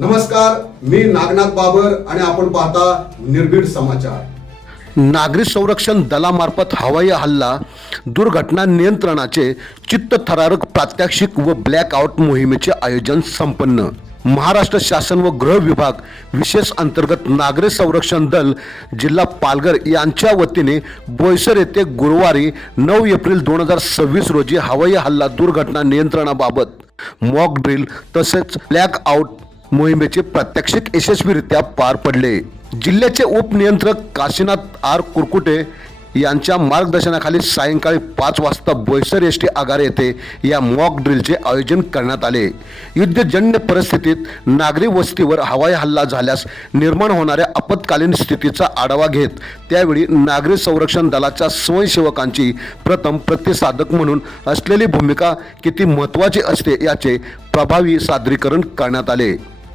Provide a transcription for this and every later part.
नमस्कार, मी नागनाथ बाबर आणि आपण पाहता निर्भीड समाचार। नागरी संरक्षण दलामार्फत हवाई हल्ला दुर्घटना नियंत्रणाचे चित्तथरारक प्रात्यक्षिक व ब्लॅकआउट मोहिमेचे आयोजन संपन्न। महाराष्ट्र शासन व गृह विभाग विशेष अंतर्गत नागरी संरक्षण दल जिल्हा पालघर यांच्या वतीने बोईसर येथे गुरुवारी 9 एप्रिल 2026 रोजी हवाई हल्ला दुर्घटना नियंत्रणाबाबत मॉक ड्रिल तसेच ब्लॅकआउट मोहिमेचे प्रात्यक्षिक यशस्वीरित्या पार पडले। जिल्ह्याचे उपनियंत्रक काशीनाथ आर कुरकुटे यांच्या मार्गदर्शनाखाली सायंकाळी 5 वाजता बोईसर एसटी आगार येथे या मॉक ड्रिलचे आयोजन करण्यात आले। युद्धजन्य परिस्थितीत नागरी वस्तीवर हवाई हल्ला झाल्यास निर्माण होणाऱ्या आपत्कालीन स्थितीचा आढावा घेत त्यावेळी नागरी संरक्षण दलाच्या स्वयंसेवकांची प्रथम प्रतिसादक म्हणून असलेली भूमिका किती महत्त्वाची असते याचे प्रभावी सादरीकरण करण्यात आले।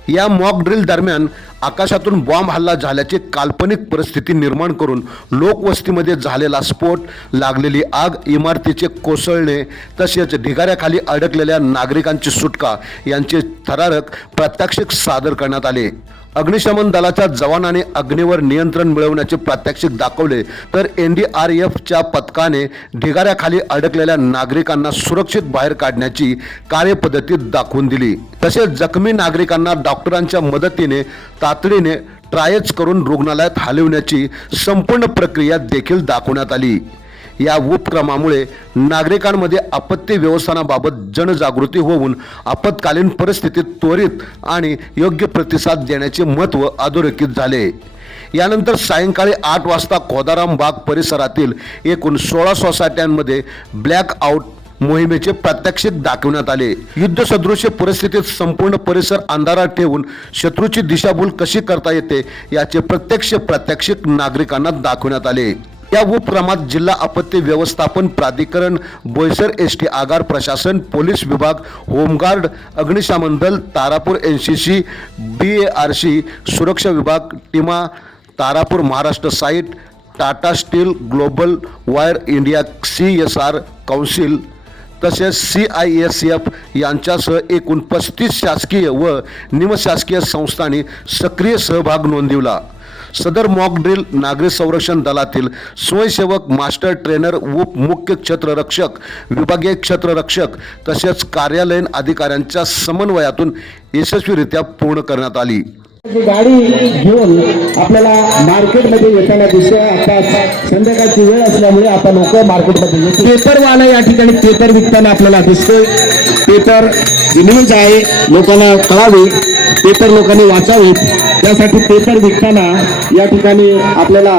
या मॉक ड्रिल दरम्यान आकाशातून बॉम्ब हल्ला झाल्याची काल्पनिक परिस्थिती निर्माण करून लोकवस्तीमध्ये झालेला स्फोट, लागलेली आग, इमारतीचे कोसळणे तसेच ढिगाऱ्याखाली अडकलेल्या नागरिकांची सुटका यांचे थरारक प्रात्यक्षिक सादर करण्यात आले। अग्निशमन दलाच्या जवानाने अग्नीवर नियंत्रण मिळवण्याचे प्रात्यक्षिक दाखवले तर NDRFच्या पथकाने ढिगाऱ्याखाली अडकलेल्या नागरिकांना सुरक्षित बाहेर काढण्याची कार्यपद्धती दाखवून दिली। तसेच जखमी नागरिकांना डॉक्टरांच्या मदतीने तातडीने ट्रायच करून रुग्णालयात हलविण्याची संपूर्ण प्रक्रिया देखील दाखवण्यात आली। या उपक्रमामुळे नागरिकांमध्ये आपत्ती व्यवस्थापनाबाबत जनजागृती होऊन आपत्कालीन परिस्थितीत त्वरित आणि योग्य प्रतिसाद देण्याचे महत्त्व अधोरेखित झाले। यानंतर सायंकाळी 8 वाजता खोदाराम बाग परिसरातील एकूण 16 सोसायट्यांमध्ये ब्लॅकआउट मोहिमेचे प्रात्यक्षिक दाखवण्यात आले। युद्धसदृश परिस्थितीत संपूर्ण परिसर अंधारात ठेवून शत्रूची दिशाभूल कशी करता येते याचे प्रत्यक्ष प्रात्यक्षिक नागरिकांना दाखवण्यात आले। या उपक्रमात जिल्हा आपत्ती व्यवस्थापन प्राधिकरण, बोईसर एसटी आगार प्रशासन, पोलीस विभाग, होमगार्ड, अग्निशमन दल, तारापूर NCC, BARC, सुरक्षा विभाग टीमा, Tarapur Maharashtra site, Tata steel, global wire India, CSR council तसेच CISF यांच्यासह एकूण 35 शासकीय व निमशासकीय संस्थांनी सक्रिय सहभाग नोंदविला। सदर मॉक ड्रिल नागरी संरक्षण दलातील स्वयंसेवक, मास्टर ट्रेनर, उप मुख्य क्षेत्ररक्षक, विभागीय क्षेत्ररक्षक तसेच कार्यालयीन अधिकाऱ्यांच्या समन्वयातून यशस्वीरित्या पूर्ण करण्यात आली। गाडी घेऊन आपल्याला मार्केटमध्ये येताना दिसतोय। आता संध्याकाळची वेळ असल्यामुळे आपण लोक मार्केटमध्ये येतो। पेपरवाला या ठिकाणी पेपर विकताना आपल्याला दिसतोय। पेपर न्यूज आहे, लोकांना कळावी, पेपर लोकांनी वाचावेत, त्यासाठी पेपर विकताना या ठिकाणी आपल्याला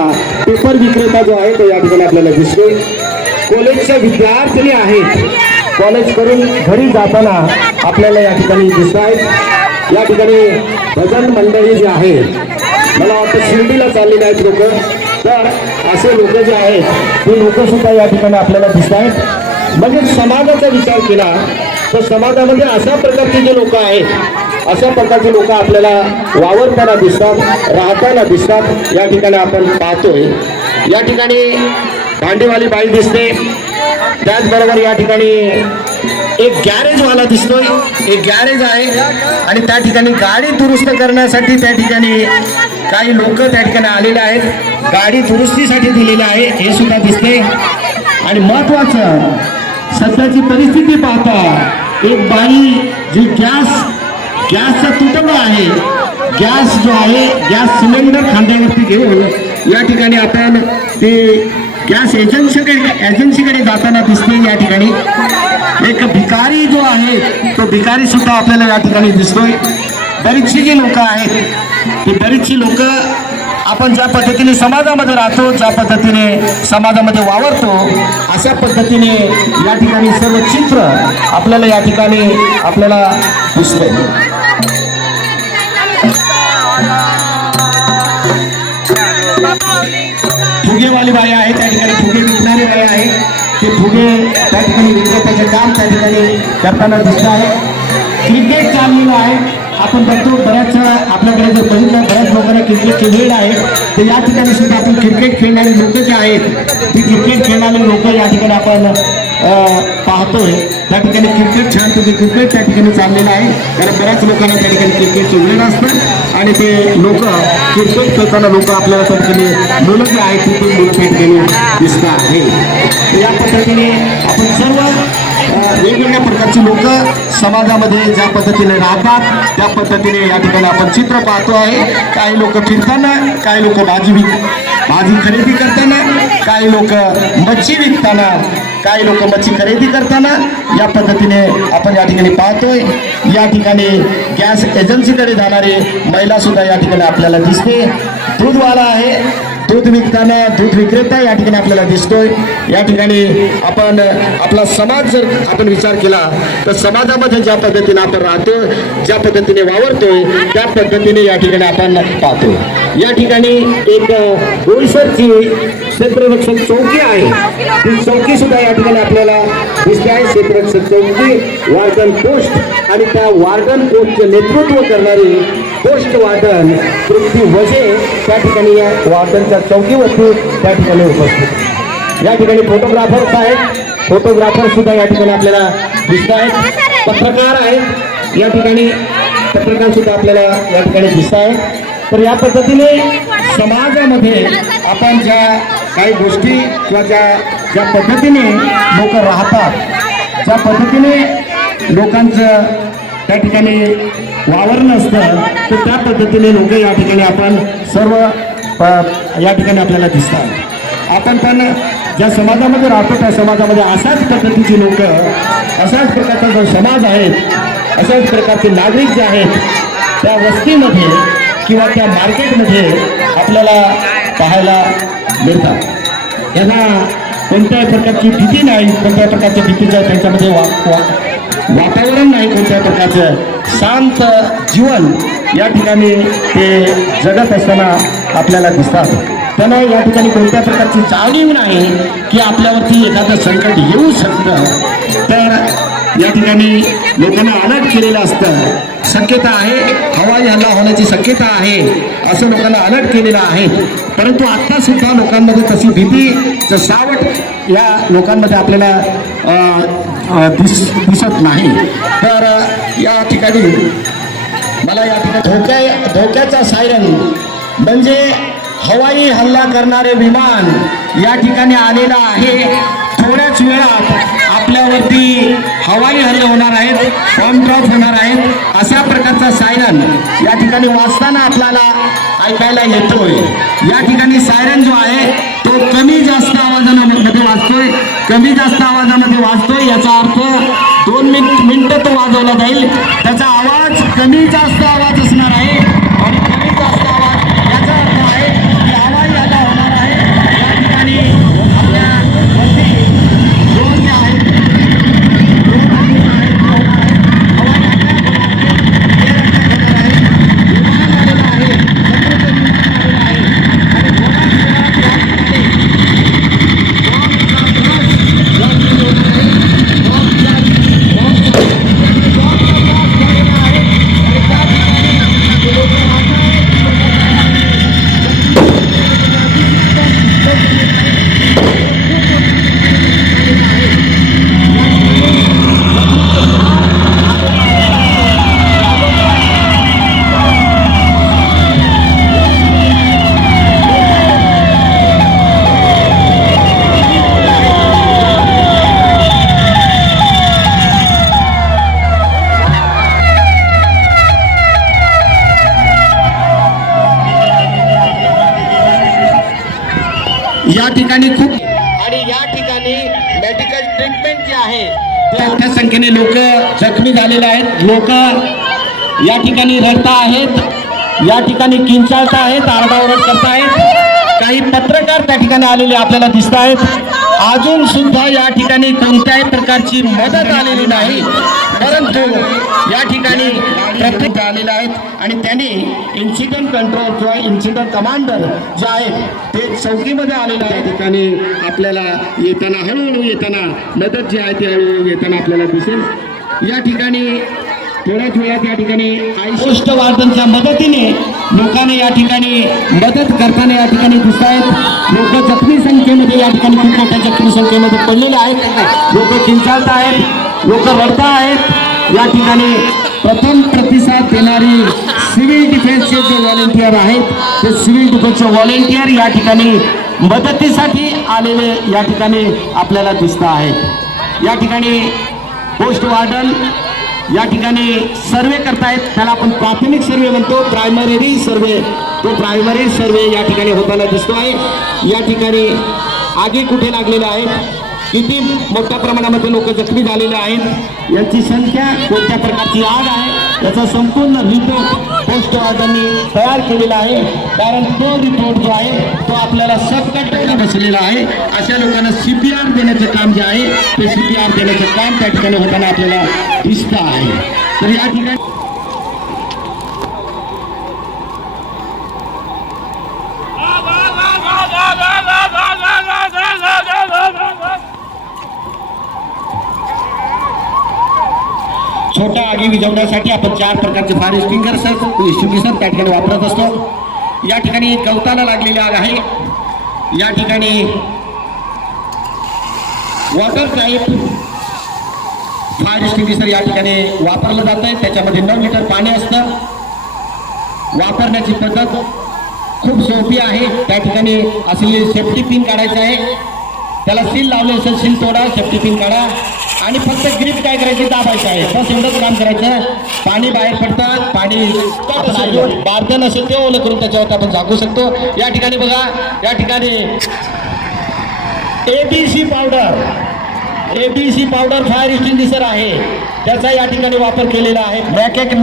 पेपर विक्रेता जो आहे तो या ठिकाणी आपल्याला दिसतोय। कॉलेजचे विद्यार्थी आहेत, कॉलेज करून घरी जाताना आपल्याला या ठिकाणी दिसत आहेत। या ठिकाणी भजन मंडळी जी आहे, मला वाटतं शिर्डीला चाललेले आहेत लोक, तर असे लोक जे आहेत ते लोक सुद्धा या ठिकाणी आपल्याला दिसत आहेत। म्हणजे समाजाचा विचार केला तर समाजामध्ये अशा प्रकारचे जे लोक आहेत, अशा प्रकारचे लोक आपल्याला वावरताना दिसतात, राहताना दिसतात, या ठिकाणी आपण पाहतोय। या ठिकाणी भांडीवाली बाई दिसते, त्याचबरोबर या ठिकाणी एक गॅरेजवाला दिसतोय, एक गॅरेज आहे आणि त्या ठिकाणी गाडी दुरुस्त करण्यासाठी त्या ठिकाणी काही लोक त्या ठिकाणी आलेले आहेत, गाडी दुरुस्तीसाठी दिलेली आहे हे सुद्धा दिसते। आणि महत्वाचं सध्याची परिस्थिती पाहता एक बाई जी गॅसचा तुटवडा आहे, गॅस जो आहे, गॅस सिलेंडर खांद्यावरती घेऊन या ठिकाणी आपण ते गॅस एजन्सीकडे जाताना दिसते। या ठिकाणी एक भिकारी जो आहे तो भिकारी सुद्धा आपल्याला या ठिकाणी दिसतोय। बरीचशी जी लोक आहेत ती बरीचशी लोक आपण ज्या पद्धतीने समाजामध्ये राहतो, ज्या पद्धतीने समाजामध्ये वावरतो, अशा पद्धतीने या ठिकाणी सर्व चित्र आपल्याला या ठिकाणी आपल्याला दिसतंय। फुगेवाली बाई आहे, त्या ठिकाणी फुगे विकणारी बाई आहे, ते फुगे त्या ठिकाणी विक्रेत्याचे काम त्या ठिकाणी करताना दिसत आहे। क्रिकेट चाललेलं आहे, आपण बघतो बऱ्याच आपल्याकडे जर बघितलं बऱ्याच लोकांना क्रिकेटची वेळ आहे, तर या ठिकाणी सुद्धा आपण क्रिकेट खेळणारे लोक जे आहेत ती क्रिकेट खेळणारे लोक या ठिकाणी आपण पाहतोय त्या ठिकाणी क्रिकेट छानपैकी क्रिकेट त्या ठिकाणी चाललेलं आहे. कारण बऱ्याच लोकांना त्या ठिकाणी क्रिकेटचं वेळ असतं आणि ते लोक क्रिकेट खेळताना लोक आपल्याला त्या ठिकाणी मुलं जे आहेत ती मुलं त्या ठिकाणी दिसत आहे. या पद्धतीने आपण सर्व वेगवेगळ्या प्रकारची लोक समाजामध्ये ज्या पद्धतीने राहतात त्या पद्धतीने या ठिकाणी आपण चित्र पाहतो आहे. काही लोक फिरताना, काही लोक भाजी खरेदी करताना, काही लोक मच्छी विकताना, काही लोक मच्छी खरेदी करताना या पद्धतीने आपण या ठिकाणी पाहतोय. या ठिकाणी गॅस एजन्सीकडे जाणारी महिला सुद्धा या ठिकाणी आपल्याला दिसते. दूधवाला आहे, दूध विकताना दूध विक्रेता या ठिकाणी आपल्याला दिसतोय. या ठिकाणी आपण आपला समाज जर आपण विचार केला तर समाजामध्ये ज्या पद्धतीने आपण राहतो, ज्या पद्धतीने वावरतोय त्या पद्धतीने या ठिकाणी आपण पाहतो. या ठिकाणी एक बोईसरची क्षेत्ररक्षक चौकी आहे. ती चौकी सुद्धा या ठिकाणी आपल्याला दिसते आहे. क्षेत्ररक्षक चौकी, वार्डन पोस्ट आणि त्या वार्डन पोस्टचे नेतृत्व करणारी पोस्ट वार्डन तृप्ती वजे त्या ठिकाणी या वार्डनच्या चौकीवरती त्या ठिकाणी उपस्थित. या ठिकाणी फोटोग्राफर्स आहेत, फोटोग्राफर सुद्धा या ठिकाणी आपल्याला दिसत आहेत. पत्रकार आहेत, या ठिकाणी पत्रकार सुद्धा आपल्याला या ठिकाणी दिसत आहेत. तर या पद्धतीने समाजामध्ये आपण ज्या काही गोष्टी किंवा ज्या पद्धतीने लोक राहतात, ज्या पद्धतीने लोकांचं त्या ठिकाणी वावरणं असतं तर त्या पद्धतीने लोक या ठिकाणी आपण सर्व या ठिकाणी आपल्याला दिसतात. आपण पण ज्या समाजामध्ये राहतो त्या समाजामध्ये अशाच पद्धतीची लोक, अशाच प्रकारचा जो समाज आहे, अशाच प्रकारचे नागरिक जे आहेत त्या वस्तीमध्ये किंवा त्या मार्केटमध्ये आपल्याला पाहायला मिळतात. यांना कोणत्याही प्रकारची भीती नाही, कोणत्याही प्रकारच्या भीतीचं त्यांच्यामध्ये वातावरण नाही, कोणत्याही प्रकारचं शांत जीवन या ठिकाणी ते जगत असताना आपल्याला दिसतात. त्यांना या ठिकाणी कोणत्या प्रकारची जाणीव नाही की आपल्यावरती एखादं संकट येऊ शकतं. तर या ठिकाणी लोकांना अलर्ट केलेलं असतं. शक्यता आहे, हवाई हल्ला होण्याची शक्यता आहे असं लोकांना अलर्ट केलेलं आहे. परंतु आत्ता सुद्धा लोकांमध्ये तशी भीतीचं सावट या लोकांमध्ये आपल्याला दिसत नाही. तर या ठिकाणी मला या ठिकाणी धोक्याचा सायरन म्हणजे हवाई हल्ला करणारे विमान या ठिकाणी आलेलं आहे. थोड्याच वेळात आपल्यावरती हवाई हल्ले होणार आहेत, बॉम्ब ड्रॉप होणार आहेत अशा प्रकारचा सायरन या ठिकाणी वाचताना आपल्याला ऐकायला येतोय. या ठिकाणी सायरन जो आहे तो कमी जास्त आवाजामध्ये वाजतोय, कमी जास्त आवाजामध्ये वाजतोय. याचा अर्थ 2 मिनिटं तो वाजवला जाईल. त्याचा आवाज कमी जास्त आवाज असणार आहे आणि कमी जास्त आवाज याचा अर्थ आहे की हवाई हल्ला होणार आहे. या ठिकाणी आपल्या वरती ड्रोन जे आहेत, या ठिकाणी खूप आणि या ठिकाणी मेडिकल ट्रीटमेंट जे आहे ते मोठ्या संख्येने लोक जखमी झालेले आहेत. लोक या ठिकाणी रडत आहेत, या ठिकाणी किंचाळत आहेत, आरडाओरड करत आहेत. काही पत्रकार त्या ठिकाणी आलेले आपल्याला दिसत आहेत. अजून सुद्धा या ठिकाणी कोणत्याही प्रकारची मदत आलेली नाही, परंतु या ठिकाणी प्रत्येक आलेले आहेत आणि त्यांनी इन्सिडेंट कंट्रोल किंवा इन्सिडेंट कमांडर जे आहेत ते चौकीमध्ये आलेले आहेत. त्या ठिकाणी आपल्याला येताना हळूहळू येताना मदत जी आहे ती हळूहळू येताना आपल्याला दिसेल. या ठिकाणी थोड्याच वेळात या ठिकाणी पोस्ट वार्डनच्या मदतीने लोकांना या ठिकाणी मदत करताना या ठिकाणी दिसत आहेत. लोक जखमी संख्येमध्ये या ठिकाणी खूप मोठ्या जखमी संख्येमध्ये पडलेले आहेत. लोक किंचाळत आहेत, लोक रडत आहेत. या ठिकाणी प्रथम प्रतिसाद देणारी सिव्हिल डिफेन्सचे जे व्हॉलेंटियर आहेत ते सिव्हिल डिफेन्सचे व्हॉलेंटियर या ठिकाणी मदतीसाठी आलेले या ठिकाणी आपल्याला दिसत आहेत. या ठिकाणी पोस्ट वार्डन या ठिकाणी सर्वे करतायत. त्याला आपण प्राथमिक सर्वे म्हणतो, प्रायमरी सर्वे. तो प्रायमरी सर्वे या ठिकाणी होताना दिसतो आहे. या ठिकाणी आगी कुठे लागलेल्या आहेत, किती मोठ्या प्रमाणामध्ये लोक जखमी झालेले आहेत, यांची संख्या, कोणत्या प्रकारची आग आहे याचा संपूर्ण रिपोर्ट पोस्ट वार्डननी तयार केलेला आहे. कारण तो रिपोर्ट जो आहे तो आपल्याला सबकट बसलेला आहे. अशा लोकांना CPR देण्याचं काम जे आहे ते CPR देण्याचं काम त्या ठिकाणी होताना आपल्याला दिसतं आहे. तर या ठिकाणी छोट्या आगी विझवण्यासाठी आपण 4 प्रकारचे फायर एक्सटिंग्विशर त्या ठिकाणी वापरत असतो. या ठिकाणी गवताला लागलेली आग आहे. या ठिकाणी वॉटर टाईप फायर एक्सटिंग्विशर या ठिकाणी वापरलं जात आहे. त्याच्यामध्ये 9 लिटर पाणी असतं. वापरण्याची पद्धत खूप सोपी आहे. त्या ठिकाणी असलेली सेफ्टी पिन काढायचं आहे. त्याला सील लावले असेल सील तोडा, सेफ्टी पिन काढा आणि फक्त ग्रिप काय करायची, दाबायचं आहे. बस एवढंच काम करायचं. पाणी बाहेर पडतं, पाणी बारदन असेल ते ओलं करून त्याच्यावर आपण झाकू शकतो. या ठिकाणी बघा, या ठिकाणी ABC पावडर फायर एक्सटिंग्विशर आहे, त्याचा या ठिकाणी वापर केलेला आहे.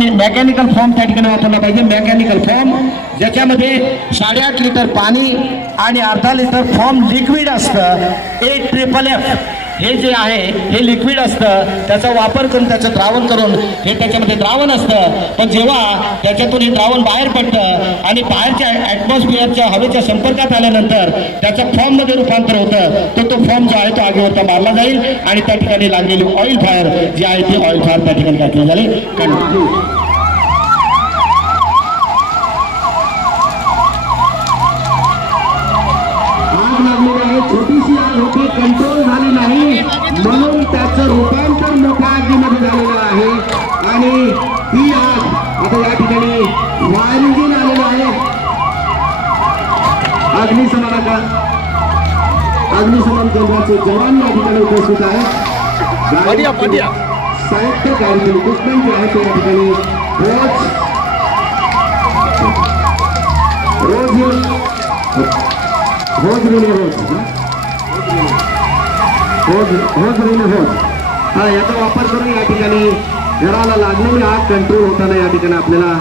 मेकॅनिकल फॉर्म त्या ठिकाणी वापरला पाहिजे. मेकॅनिकल फॉर्म ज्याच्यामध्ये 8.5 लिटर पाणी आणि अर्धा लिटर फॉर्म लिक्विड असतं. 8FFF हे जे आहे हे लिक्विड असतं. त्याचा वापर करून त्याचं द्रावण करून हे त्याच्यामध्ये द्रावण असतं. पण जेव्हा त्याच्यातून हे द्रावण बाहेर पडतं आणि बाहेरच्या ॲटमॉस्फिअरच्या हवेच्या संपर्कात आल्यानंतर त्याचं फॉर्ममध्ये रूपांतर होतं. तर तो फॉर्म जो आहे तो आगीवरता मारला जाईल आणि त्या ठिकाणी लागलेली ऑइल फायर जी आहे ती ऑइल फायर त्या ठिकाणी टाकली जाईल. छोटीशी आग होती, कंट्रोल झाली नाही म्हणून त्याचं रूपांतर मोठ्या आगीमध्ये झालेलं आहे. आणि ही आग आता या ठिकाणी फायर इंजिन आलेलं आहे. अग्निशमन केंद्राचे जवान या ठिकाणी उपस्थित आहेत. संयुक्त गाडीचे इक्विपमेंट जे आहे ते या ठिकाणी याचा वापर करून या ठिकाणी घराला लागलेली आग कंट्रोल होताना या ठिकाणी आपल्याला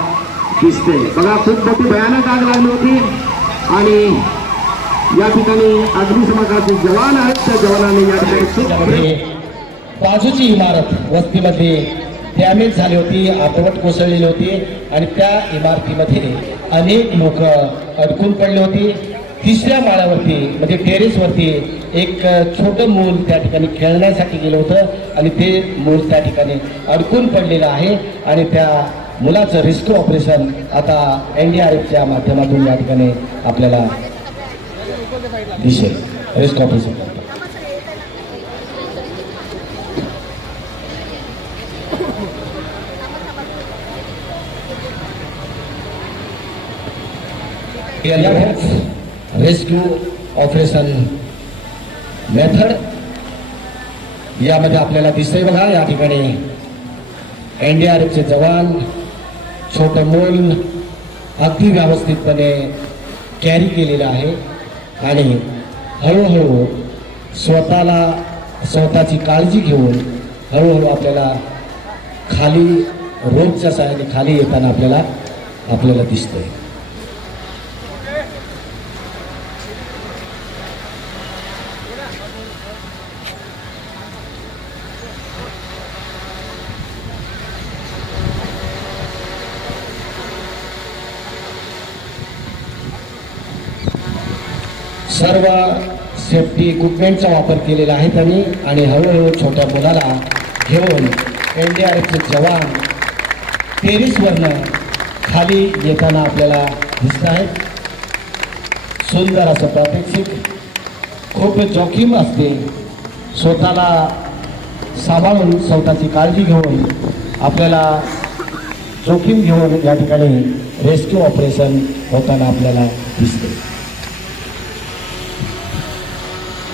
दिसते. बघा, खूप मोठी भयानक आग लागली होती आणि या ठिकाणी अग्निशमनाचे जवान आहेत. त्या जवानांनी या ठिकाणी बाजूची इमारत वस्तीमध्ये डॅमेज झाली होती, अर्धवट कोसळलेली होती आणि त्या इमारतीमध्ये अनेक लोक अडकून पडले होते. 3ऱ्या माळ्यावरती म्हणजे टेरेसवरती एक छोटं मूल त्या ठिकाणी खेळण्यासाठी गेलं होतं आणि ते मूल त्या ठिकाणी अडकून पडलेलं आहे आणि त्या मुलाचं रेस्क्यू ऑपरेशन आता NDRFच्या माध्यमातून या ठिकाणी आपल्याला दिसेल. Rescue operation rescue operation method यामध्ये आपल्याला दिसतंय. बघा, या ठिकाणी NDRFचे जवान छोटं मूल अगदी व्यवस्थितपणे कॅरी केलेलं आहे आणि हळूहळू स्वतःची काळजी घेऊन हळूहळू आपल्याला खाली रोपच्या सहाय्याने खाली येताना आपल्याला दिसतंय. सर्व सेफ्टी इक्विपमेंटचा वापर केलेला आहे त्यांनी आणि हळूहळू छोट्या मुलाला घेऊन NDRFचे जवान टेरेसवरनं खाली येताना आपल्याला दिसत आहे. सुंदर असं प्रात्यक्षिक, खूप जोखीम असते, स्वतःला सांभाळून स्वतःची काळजी घेऊन आपल्याला जोखीम घेऊन या ठिकाणी रेस्क्यू ऑपरेशन होताना आपल्याला दिसते.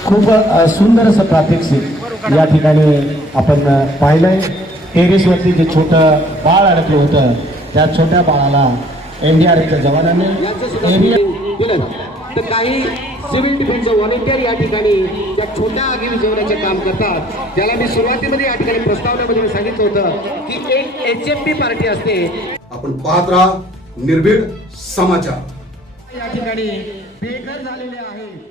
खूप सुंदर असं प्रात्यक्षिक या ठिकाणी आपण पाहिलंय. टेरेसवरती जे छोटं बाळ अडकलं होतं, त्या छोट्या बाळाला NDRFच्या जवानांनी दिलं. तर काही सिव्हिल डिफेन्स व्हॉलेंटियर या ठिकाणी त्या छोट्या आगी विझवण्याचे काम करतात, ज्याला मी सुरुवातीमध्ये या ठिकाणी प्रस्तावनेमध्ये मी सांगितलं होतं की एक HMP पार्टी असते. आपण पाहत राहा निर्भीड समाचार. या ठिकाणी बेघर झालेले आहे.